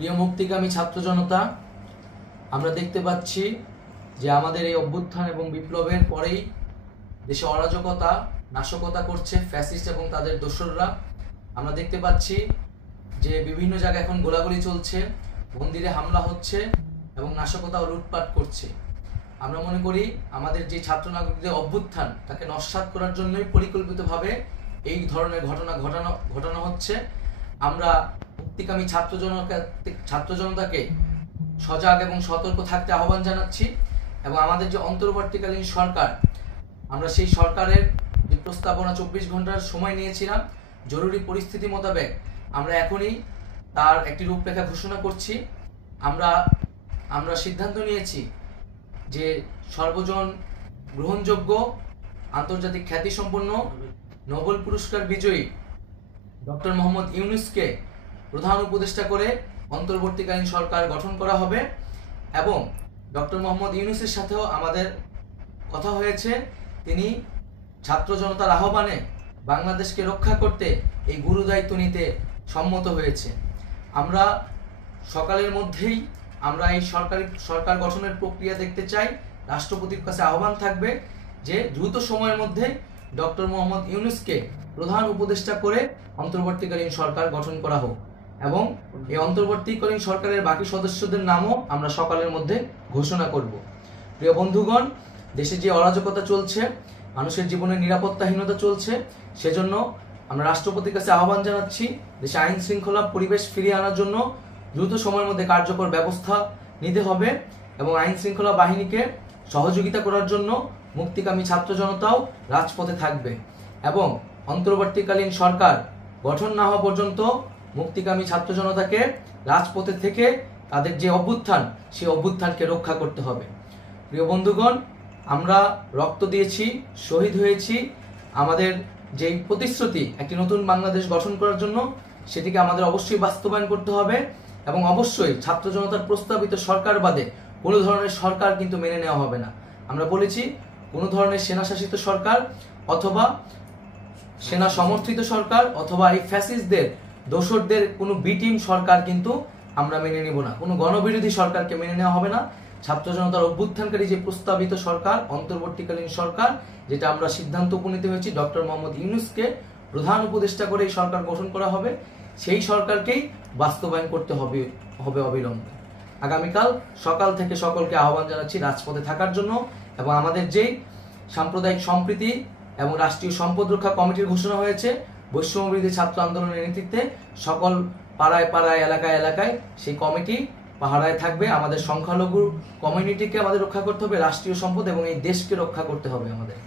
প্রিয় মুক্তিকামী ছাত্র জনতা, আমরা দেখতে পাচ্ছি যে আমাদের এই অভ্যুত্থান এবং বিপ্লবের পরেই দেশে অরাজকতা নাশকতা করছে ফ্যাসিস্ট এবং তাদের দোসররা। আমরা দেখতে পাচ্ছি যে বিভিন্ন জায়গায় এখন গোলাগুলি চলছে, মন্দিরে হামলা হচ্ছে এবং নাশকতা ও লুটপাট করছে। আমরা মনে করি আমাদের যে ছাত্র নাগরিকদের অভ্যুত্থান তাকে নস্যাৎ করার জন্যই পরিকল্পিতভাবে এই ধরনের ঘটনা ঘটানো হচ্ছে। আমরা মুক্তিকামী ছাত্র জনতাকে সজাগ এবং সতর্ক থাকতে আহ্বান জানাচ্ছি এবং আমাদের যে অন্তর্বর্তীকালীন সরকার, আমরা সেই সরকারের যে প্রস্তাবনা 24 ঘন্টার সময় নিয়েছিলাম, জরুরি পরিস্থিতি মোতাবেক আমরা এখনই তার একটি রূপরেখা ঘোষণা করছি। আমরা সিদ্ধান্ত নিয়েছি যে সর্বজন গ্রহণযোগ্য আন্তর্জাতিক খ্যাতিসম্পন্ন নোবেল পুরস্কার বিজয়ী ডক্টর মোহাম্মদ ইউনূসকে প্রধান উপদেষ্টা করে অন্তর্বর্তীকালীন সরকার গঠন করা হবে এবং ডক্টর মোহাম্মদ ইউনূসের সাথেও আমাদের কথা হয়েছে। তিনি ছাত্র জনতার আহ্বানে বাংলাদেশকে রক্ষা করতে এই গুরু দায়িত্ব নিতে সম্মত হয়েছে। আমরা সকালের মধ্যেই আমরা এই সরকার গঠনের প্রক্রিয়া দেখতে চাই। রাষ্ট্রপতির কাছে আহ্বান থাকবে যে দ্রুত সময়ের মধ্যে ডক্টর মোহাম্মদ ইউনূসকে প্রধান উপদেষ্টা করে অন্তর্বর্তীকালীন সরকার গঠন করা হোক এবং এই অন্তর্বর্তীকালীন সরকারের বাকি সদস্যদের নামও আমরা সকালের মধ্যে ঘোষণা করব। প্রিয় বন্ধুগণ, দেশে যে অরাজকতা চলছে, মানুষের জীবনের নিরাপত্তাহীনতা চলছে, সেজন্য আমরা রাষ্ট্রপতির কাছে আহ্বান জানাচ্ছি দেশে আইন শৃঙ্খলা পরিবেশ ফিরিয়ে আনার জন্য দ্রুত সময়ের মধ্যে কার্যকর ব্যবস্থা নিতে হবে এবং আইন শৃঙ্খলা বাহিনীকে সহযোগিতা করার জন্য মুক্তিকামী ছাত্র জনতাও রাজপথে থাকবে এবং অন্তর্বর্তীকালীন সরকার গঠন না হওয়া পর্যন্ত মুক্তিকামী ছাত্র জনতাকে রাজপথে থেকে তাদের যে অভ্যুত্থান, সেই অভ্যুত্থানকে রক্ষা করতে হবে। প্রিয় বন্ধুগণ, আমরা রক্ত দিয়েছি, শহীদ হয়েছি। আমাদের যেই প্রতিশ্রুতি একটি নতুন বাংলাদেশ গঠন করার জন্য, সেটিকে আমাদের অবশ্যই বাস্তবায়ন করতে হবে এবং অবশ্যই ছাত্র জনতার প্রস্তাবিত সরকার বাদে কোনো ধরনের সরকার কিন্তু মেনে নেওয়া হবে না। আমরা বলেছি কোনো ধরনের সেনাশাসিত সরকার অথবা সেনা সমর্থিত সরকার অথবা এই ফ্যাসিস্টদের দোসরদের কোনো বিটিম সরকার কিন্তু আমরা মেনে নিব না। কোনো গণবিরোধী সরকারকে মেনে নেওয়া হবে না। ছাত্র জনতার অভ্যুত্থানকারী যে প্রস্তাবিত সরকার, অন্তর্বর্তীকালীন সরকার, যেটা আমরা সিদ্ধান্ত উপনীত হয়েছি ডক্টর মোহাম্মদ ইউনূসকে প্রধান উপদেষ্টা করে এই সরকার গঠন করা হবে, সেই সরকারকেই বাস্তবায়ন করতে হবে অবিলম্বে। আগামীকাল সকাল থেকে সকলকে আহ্বান জানাচ্ছি রাজপথে থাকার জন্য এবং আমাদের যেই সাম্প্রদায়িক সম্প্রীতি এবং রাষ্ট্রীয় সম্পদ রক্ষা কমিটির ঘোষণা হয়েছে বৈষম্যবিরোধী ছাত্র আন্দোলনের নেতৃত্বে, সকল পাড়ায় পাড়ায় এলাকায় এলাকায় সেই কমিটি পাহারায় থাকবে। আমাদের সংখ্যালঘু কমিউনিটিকে আমাদের রক্ষা করতে হবে, রাষ্ট্রীয় সম্পদ এবং এই দেশকে রক্ষা করতে হবে আমাদের।